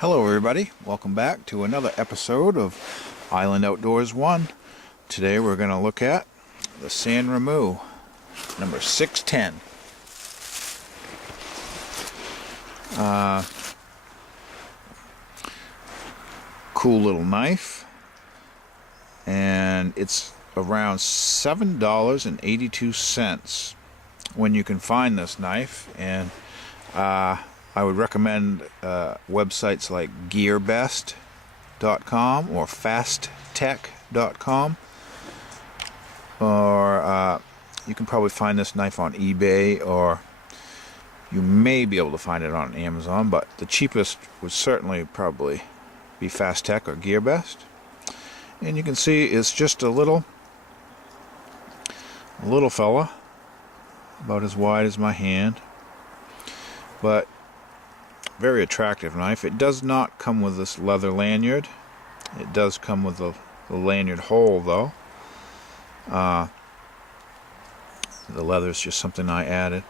Hello everybody, welcome back to another episode of Island Outdoors 1. Today we're going to look at the Sanrenmu number 610. Cool little knife, and it's around $7.82 when you can find this knife, and I would recommend websites like gearbest.com or fasttech.com, or you can probably find this knife on eBay, or you may be able to find it on Amazon, but the cheapest would certainly probably be Fasttech or GearBest. And you can see it's just a little fella, about as wide as my hand, but very attractive knife. It does not come with this leather lanyard. It does come with the lanyard hole though. The leather is just something I added.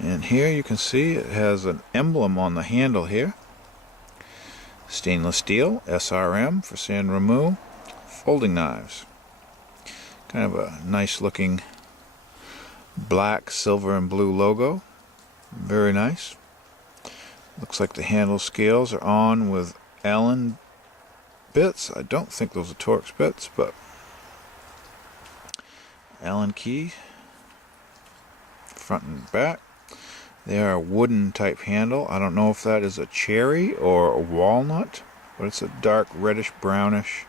And here you can see it has an emblem on the handle here. Stainless steel, SRM for Sanrenmu folding knives. Kind of a nice looking black, silver, and blue logo. Very nice. Looks like the handle scales are on with Allen bits. I don't think those are Torx bits, but Allen key, front and back. They are a wooden type handle. I don't know if that is a cherry or a walnut, but it's a dark reddish brownish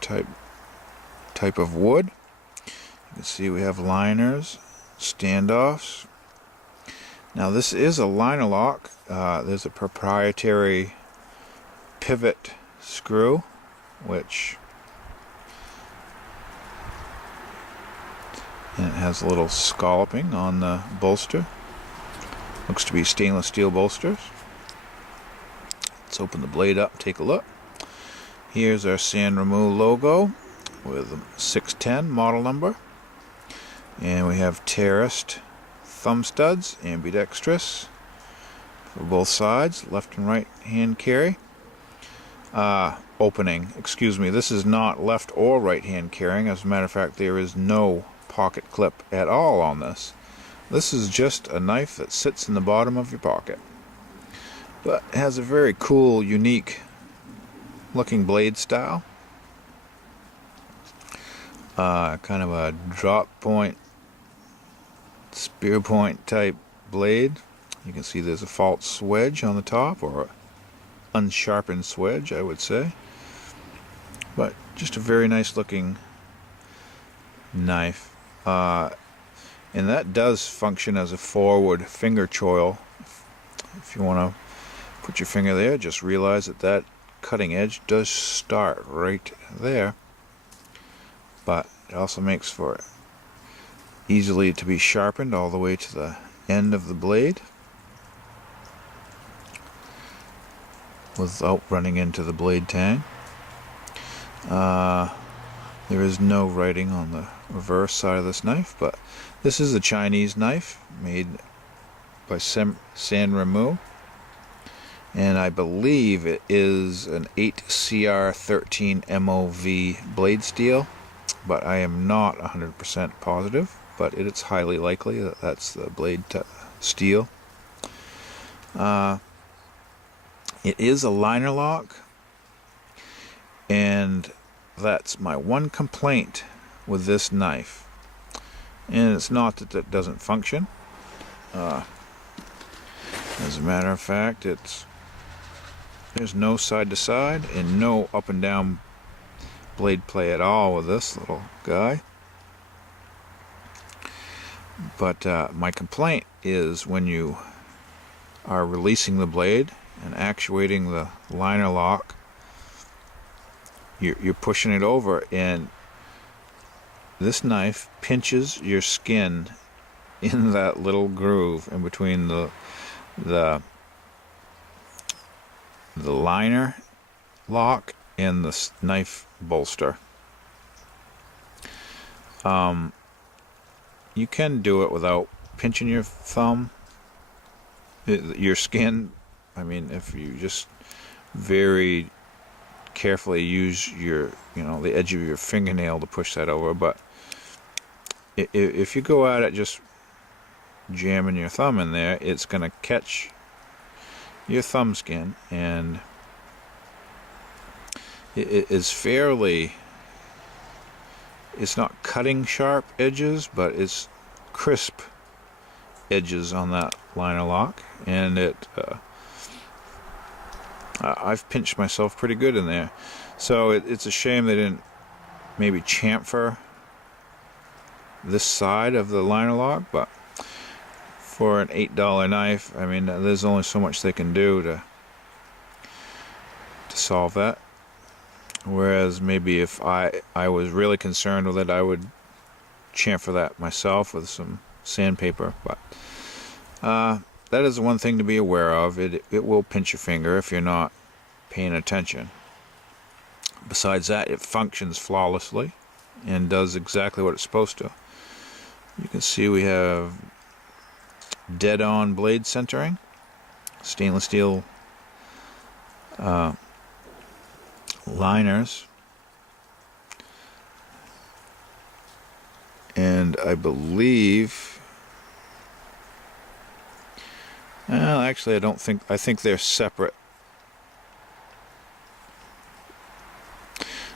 type of wood. You can see we have liners, standoffs. Now this is a liner lock. There's a proprietary pivot screw, which and it has a little scalloping on the bolster. Looks to be stainless steel bolsters. Let's open the blade up, take a look. Here's our Sanrenmu logo with a 610 model number. And we have terraced thumb studs, ambidextrous for both sides, left and right hand carry. Opening, excuse me, this is not left or right hand carrying. As a matter of fact, there is no pocket clip at all on this. This is just a knife that sits in the bottom of your pocket, but it has a very cool, unique looking blade style. Kind of a drop point, spear point type blade. You can see there's a false swedge on the top, or an unsharpened swedge, I would say. But just a very nice looking knife. And that does function as a forward finger choil. If you want to put your finger there, just realize that that cutting edge does start right there. But it also makes for easily to be sharpened all the way to the end of the blade without running into the blade tang. There is no writing on the reverse side of this knife, but this is a Chinese knife made by Sanrenmu, and I believe it is an 8CR13 MOV blade steel, but I am not 100% positive, but it's highly likely that that's the blade steel. It is a liner lock, and that's my one complaint with this knife. And it's not that it doesn't function. As a matter of fact, there's no side to side and no up and down blade play at all with this little guy. But my complaint is when you are releasing the blade and actuating the liner lock, you're pushing it over, and this knife pinches your skin in that little groove in between the liner lock and the knife bolster. You can do it without pinching your thumb, your skin I mean, if you just very carefully use your, the edge of your fingernail to push that over. But if you go at it just jamming your thumb in there, it's going to catch your thumb skin, and it is fairly, it's not cutting sharp edges, but it's crisp edges on that liner lock, and I've pinched myself pretty good in there. So it's a shame they didn't maybe chamfer this side of the liner lock, but for an $8 knife, I mean, there's only so much they can do to solve that. Whereas maybe if I was really concerned with it, I would chamfer that myself with some sandpaper. But that is one thing to be aware of. It will pinch your finger if you're not paying attention. Besides that, it functions flawlessly and does exactly what it's supposed to. You can see we have dead-on blade centering, stainless steel liners, and I believe, well, actually I think they're separate.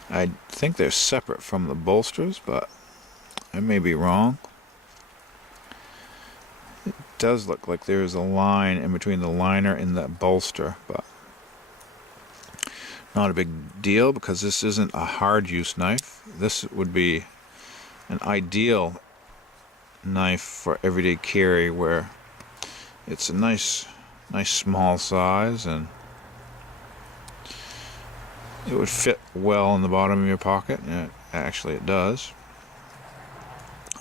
I think they're separate from the bolsters, but I may be wrong. It does look like there's a line in between the liner and the bolster, but not a big deal because this isn't a hard use knife. This would be an ideal knife for everyday carry, where it's a nice small size, and it would fit well in the bottom of your pocket, and actually it does.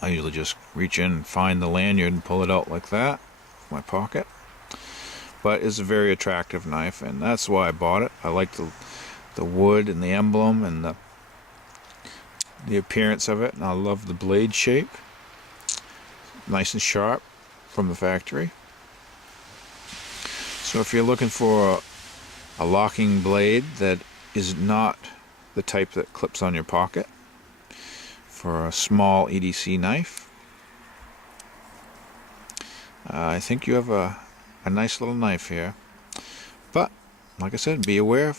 I usually just reach in and find the lanyard and pull it out like that from my pocket. But it's a very attractive knife, and that's why I bought it. I like the wood and the emblem and the appearance of it, and I love the blade shape. Nice and sharp from the factory. So if you're looking for a locking blade that is not the type that clips on your pocket, for a small EDC knife, I think you have a nice little knife here. But like I said, be aware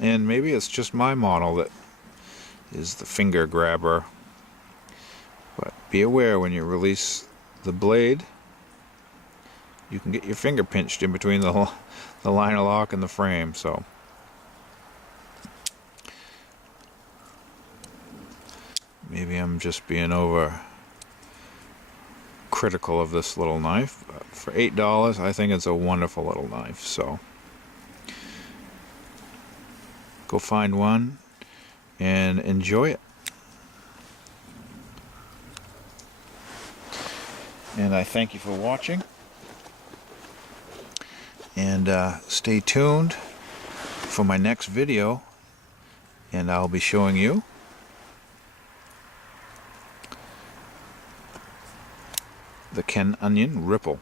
and maybe it's just my model that is the finger grabber, but be aware when you release the blade, you can get your finger pinched in between the liner lock and the frame. So maybe I'm just being over critical of this little knife, but for $8 I think it's a wonderful little knife. So go find one and enjoy it. And I thank you for watching, and stay tuned for my next video, and I'll be showing you the Ken Onion Ripple.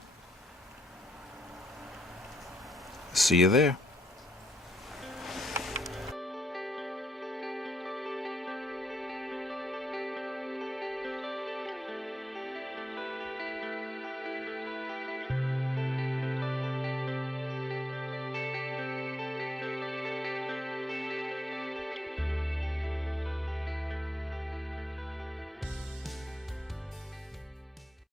See you there.